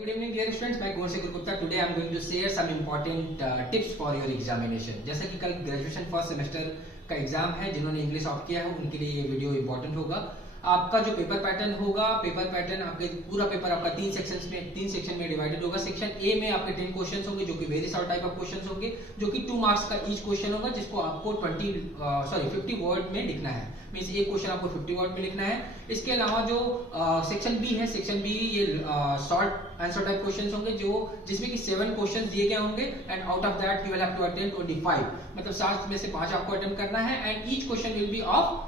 Good evening, dear students. मैं कौन Gupta. Today I am going to share some important tips for your examination. जैसा कि कल graduation first semester का exam है, जिन्होंने इंग्लिश ऑप्ट किया है उनके लिए ये वीडियो इंपॉर्टेंट होगा. आपका जो पेपर पैटर्न होगा, पेपर पैटर्न आपके पूरा पेपर आपका तीन सेक्शन में डिवाइडेड होगा. सेक्शन ए में आपके 10 क्वेश्चंस होंगे जो कि very short type of questions होंगे, जो कि 2 मार्क्स का ईच क्वेश्चन होगा, जिसको आपको 50 वर्ड में लिखना है. मींस एक क्वेश्चन आपको 50 वर्ड में लिखना है. इसके अलावा जो सेक्शन बी है, सेक्शन बी ये शॉर्ट आंसर टाइप क्वेश्चंस होंगे जिसमें कि 7 क्वेश्चंस दिए गए होंगे and out of that you will have to attempt 25. मतलब 7 में से 5 आपको अटेम्प्ट करना है and each question will be of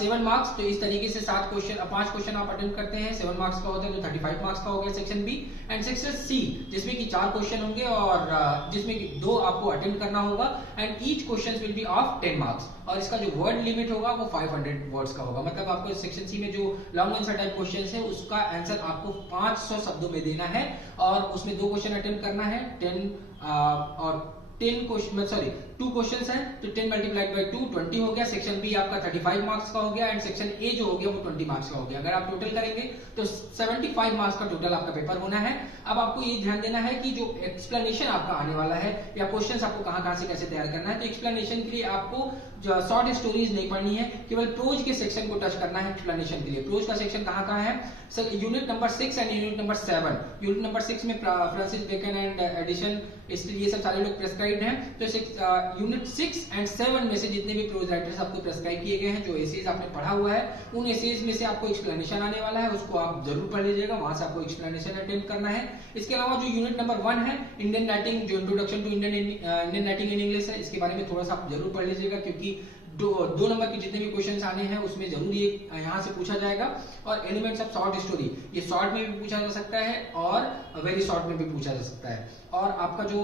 7 marks. तो इस तरीके से 5 क्वेश्चन आप अटेम्प्ट करते हैं, 7 मार्क्स का होता है, तो 35 मार्क्स का हो गया section B. And section C जिसमें कि 4 क्वेश्चन होंगे और जिसमें कि 2 आपको अटेम्प्ट करना होगा and each question will be of 10 marks. और इसका जो वर्ड लिमिट होगा वो 500 वर्ड्स का होगा. मतलब आपको सेक्शन सी में जो लॉन्ग आंसर टाइप क्वेश्चन है उसका आंसर आपको 500 शब्दों में देना है और उसमें 2 क्वेश्चन अटेम्प्ट करना है. 2 क्वेश्चंस हैं तो 10 मल्टीप्लाइड बाय 2 20 हो गया. सेक्शन बी आपका 35 मार्क्स का हो गया एंड सेक्शन ए जो हो गया वो 20 मार्क्स का हो गया. अगर आप टोटल करेंगे तो 75 मार्क्स का टोटल आपका पेपर होना है. अब आपको ये ध्यान देना है कि जो एक्सप्लेनेशन आपका आने वाला है या क्वेश्चंस आपको कहां से कैसे तैयार करना है. तो एक्सप्लेनेशन के लिए आपको शॉर्ट स्टोरीज नहीं पढ़नी है, केवल प्रोज के सेक्शन को टच करना है. एक्सप्लेनेशन के लिए प्रोज का सेक्शन कहां है sir? Unit number 6 and unit number 7. Unit number 6 में फ्रांसिस बेकन एंड एडिशन, इसलिए ये सब सारे लोग प्रेस्क्राइब्ड हैं. तो यूनिट 6 एंड 7 में से जितने भी प्रोज राइटर्स आपको प्रेस्क्राइब किए गए हैं, जो एसेज आपने पढ़ा हुआ है, उन एसेज में से आपको एक्सप्लेनेशन आने वाला है, उसको आप जरूर पढ़ लीजिएगा. वहां से आपको एक्सप्लेनेशन अटेम्प्ट करना है. इसके अलावा जो यूनिट नंबर 1 है इंडियन राइटिंग, जो introduction to Indian writing in English है, इसके बारे में थोड़ा सा आप जरूर पढ़ लीजिएगा, क्योंकि 2 नंबर के जितने भी क्वेश्चंस आने हैं उसमें जरूर ये यहाँ से पूछा जाएगा. और एलिमेंट्स ऑफ शॉर्ट स्टोरी, ये शॉर्ट में भी पूछा जा सकता है और वेरी शॉर्ट में भी पूछा जा सकता है. और आपका जो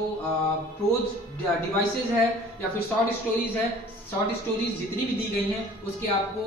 प्रोज डिवाइसेस है या फिर शॉर्ट स्टोरीज है, शॉर्ट स्टोरीज जितनी भी दी गई हैं उसके आपको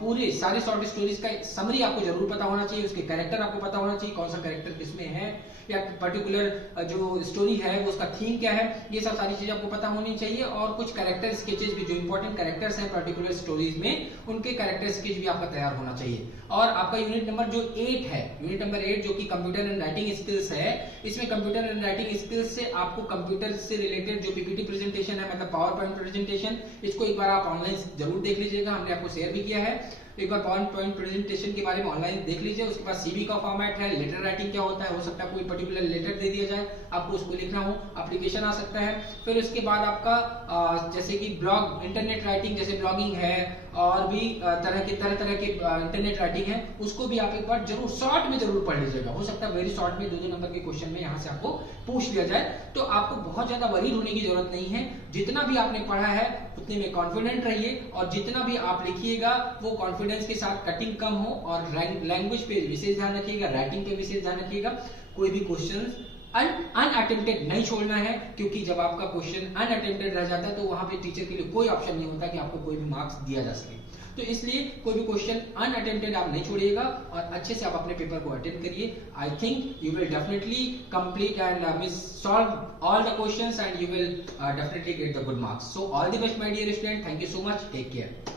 पूरे सारे शॉर्ट स्टोरीज का समरी आपको जरूर पता होना चाहिए. उसके कैरेक्टर आपको पता होना चाहिए, कौन सा कैरेक्टर किसमें है या पर्टिकुलर जो स्टोरी है वो उसका थीम क्या है, ये सब सारी चीजें आपको पता होनी चाहिए. और कुछ कैरेक्टर स्केचेस भी, जो इंपॉर्टेंट कैरेक्टर्स हैं पर्टिकुलर स्टोरीज में, उनके कैरेक्टर स्केच भी आपका तैयार होना चाहिए. और आपका यूनिट नंबर जो 8 है, यूनिट नंबर 8 जो कि कंप्यूटर एंड राइटिंग स्किल्स है, इसमें कंप्यूटर एंड राइटिंग स्किल्स से आपको कंप्यूटर से रिलेटेड जो पीपीटी प्रेजेंटेशन है, मतलब पावर पॉइंट प्रेजेंटेशन, इसको एक बार आप ऑनलाइन जरूर देख लीजिएगा. हमने आपको शेयर भी किया है. एक बार पावर पॉइंट प्रेजेंटेशन के बारे में ऑनलाइन देख लीजिए. उसके बाद सीवी का फॉर्मेट है, लेटर राइटिंग क्या होता है, हो सकता है कोई पर्टिकुलर लेटर दे दिया जाए, आपको उसको लिखना हो, एप्लीकेशन आ सकता है. फिर उसके बाद आपका जैसे कि ब्लॉग, इंटरनेट राइटिंग, जैसे ब्लॉगिंग है और भी तरह के इंटरनेट राइटिंग है, उसको भी आप एक बार जरूर शॉर्ट में जरूर पढ़ लीजिएगा. हो सकता है वेरी शॉर्ट में 2 नंबर के क्वेश्चन में यहाँ से आपको पूछ लिया जाए. तो आपको बहुत ज्यादा वरीड होने की जरूरत नहीं है. जितना भी आपने पढ़ा है उतने में कॉन्फिडेंट रहिए और जितना भी आप लिखिएगा वो कॉन्फिडेंस के साथ कटिंग कम हो. और लैंग्वेज पे विशेष ध्यान रखिएगा, राइटिंग पे विशेष ध्यान रखिएगा. कोई भी क्वेश्चन अनअटेम्प्टेड नहीं छोड़ना है, क्योंकि जब आपका क्वेश्चन अनअटेम्प्टेड रह जाता है तो वहां पे टीचर के लिए कोई ऑप्शन नहीं होता कि आपको कोई भी मार्क्स दिया जा सके. तो इसलिए कोई भी क्वेश्चन अनअटेम्प्टेड आप नहीं छोड़िएगा और अच्छे से आप अपने पेपर को अटेम्प्ट करिए. I think you will definitely complete and solve all the questions and you will definitely get the good marks. So all the best my dear student. Thank you so much. Take care.